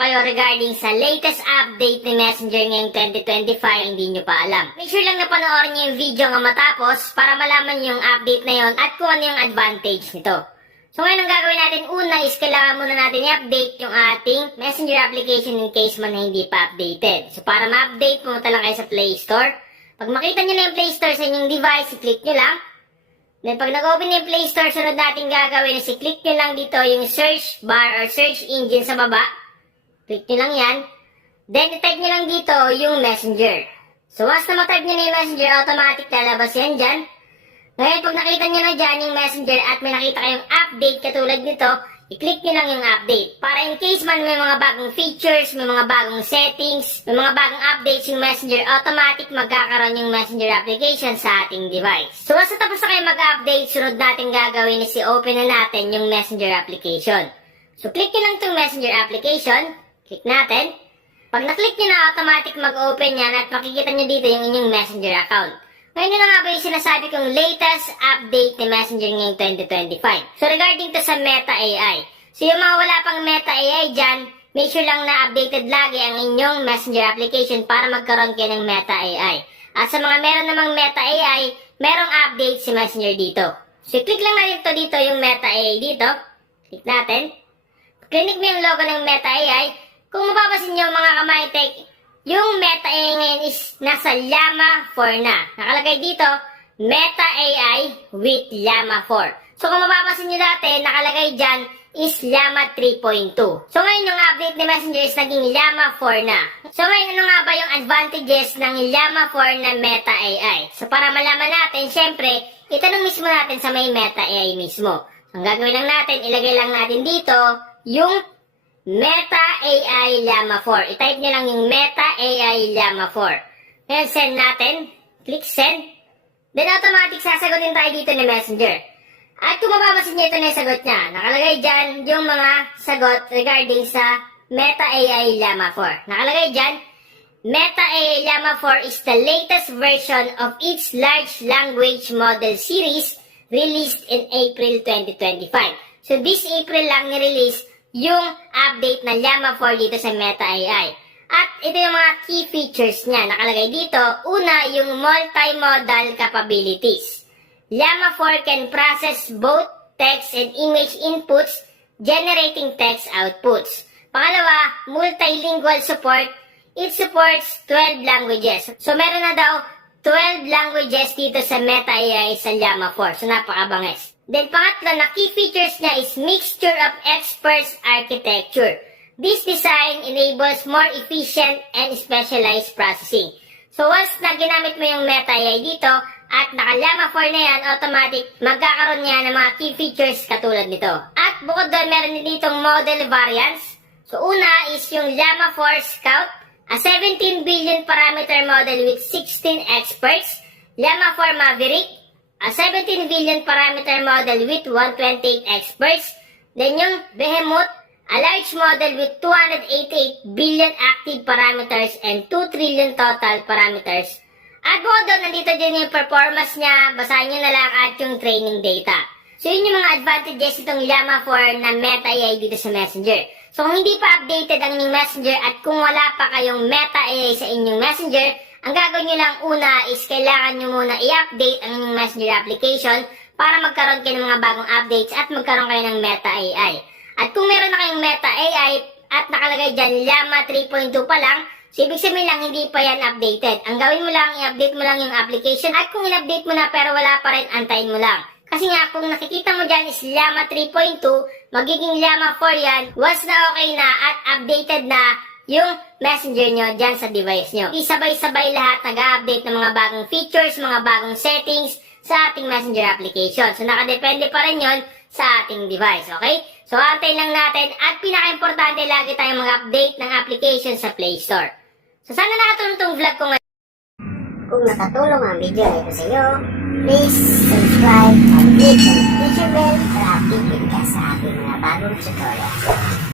kayo regarding sa latest update ni Messenger ngayong 2025, hindi nyo pa alam. Make sure lang na panoorin nyo yung video nga matapos para malaman yung update na yon at kung ano yung advantage nito. So ngayon ang gagawin natin una is kailangan muna natin i-update yung ating Messenger application in case man na hindi pa updated. So para ma-update, pumunta lang kayo sa Play Store. Pag makita nyo na yung Play Store sa inyong device, i-click nyo lang. Then pag nag-open na yung Play Store, sunod natin gagawin is i-click nyo lang dito yung search bar or search engine sa baba. Click nyo lang yan. Then i-type nyo lang dito yung Messenger. So once na ma-type nyo na yung Messenger, automatic lalabas yan dyan. Ngayon pag nakita nyo na dyan yung Messenger at may nakita kayong update katulad nito, i-click nyo lang yung update. Para in case man may mga bagong features, may mga bagong settings, may mga bagong updates yung Messenger, automatic magkakaroon yung Messenger application sa ating device. So once na tapos na kayo mag-update, sunod natin gagawin is i-open na natin yung Messenger application. So click nyo lang itong Messenger application. Click natin. Pag na-click nyo na, automatic mag-open yan at makikita nyo dito yung inyong Messenger account. Ngayon na nga ba yung sinasabi kong latest update ni Messenger ngayong 2025. So regarding to sa Meta AI. So yung mga wala pang Meta AI dyan, make sure lang na updated lagi ang inyong Messenger application para magkaroon kayo ng Meta AI. At sa mga meron namang Meta AI, merong update si Messenger dito. So click lang natin dito yung Meta AI dito. Click natin. Click mo yung logo ng Meta AI. Kung mapapasin nyo mga kamaitek, yung Meta AI ngayon is nasa Llama 4 na. Nakalagay dito, Meta AI with Llama 4. So kung mapapasin nyo dati, nakalagay dyan is Llama 3.2. So ngayon yung update ni Messenger is naging Llama 4 na. So ngayon ano nga ba yung advantages ng Llama 4 na Meta AI? So para malaman natin, syempre, itanong mismo natin sa may Meta AI mismo. So, ang gagawin lang natin, ilagay lang natin dito yung Meta AI Llama 4. I-type nyo lang yung Meta AI Llama 4. Ngayon, send natin. Click send. Then, automatic sasagutin tayo dito ni Messenger. At kung mapapasin nyo ito na yung sagot niya, nakalagay dyan yung mga sagot regarding sa Meta AI Llama 4. Nakalagay dyan, Meta AI Llama 4 is the latest version of its large language model series released in April 2025. So, this April lang ni-release yung update ng Llama 4 dito sa Meta AI. At ito yung mga key features niya. Nakalagay dito, una, yung multimodal capabilities. Llama 4 can process both text and image inputs, generating text outputs. Pangalawa, multilingual support. It supports 12 languages. So meron na daw 12 languages dito sa Meta AI sa Llama 4. So napakabangis. Then pangatlo na key features niya is mixture of experts architecture. This design enables more efficient and specialized processing. So once na ginamit mo yung Meta AI dito at naka-Llama 4 na yan, automatic magkakaroon niya ng mga key features katulad nito. At bukod doon, meron din ditong model variants. So una is yung Llama 4 Scout, a 17 billion parameter model with 16 experts. Llama 4 Maverick, a 17 billion parameter model with 128 experts. Then yung Behemoth, a large model with 288 billion active parameters and 2 trillion total parameters. At bukod doon, nandito din yung performance niya, basahin nyo na lang at yung training data. So yun yung mga advantages itong Llama 4 na Meta AI dito sa Messenger. So kung hindi pa updated ang inyong Messenger at kung wala pa kayong Meta AI sa inyong Messenger, ang gagawin nyo lang una is kailangan nyo muna i-update ang inyong Messenger application para magkaroon kayo ng mga bagong updates at magkaroon kayo ng Meta AI. At kung meron na kayong Meta AI at nakalagay dyan Llama 3.2 pa lang, so ibig sabihin lang hindi pa yan updated. Ang gawin mo lang, i-update mo lang yung application at kung in-update mo na pero wala pa rin, antayin mo lang. Kasi nga, kung nakikita mo dyan is Llama 3.2, magiging Llama 4 yan once na okay na at updated na yung Messenger nyo dyan sa device nyo. Isabay-sabay lahat nag-update ng mga bagong features, mga bagong settings sa ating Messenger application. So, nakadepende pa rin yun sa ating device, okay? So, antay lang natin at pinaka-importante lagi tayong mag-update ng application sa Play Store. So, sana nakatulong tong vlog ko ngayon. Kung nakatulong ang video na ito sa iyo, please subscribe and click the notification bell para updated ka sa ating mga bagong tutorial.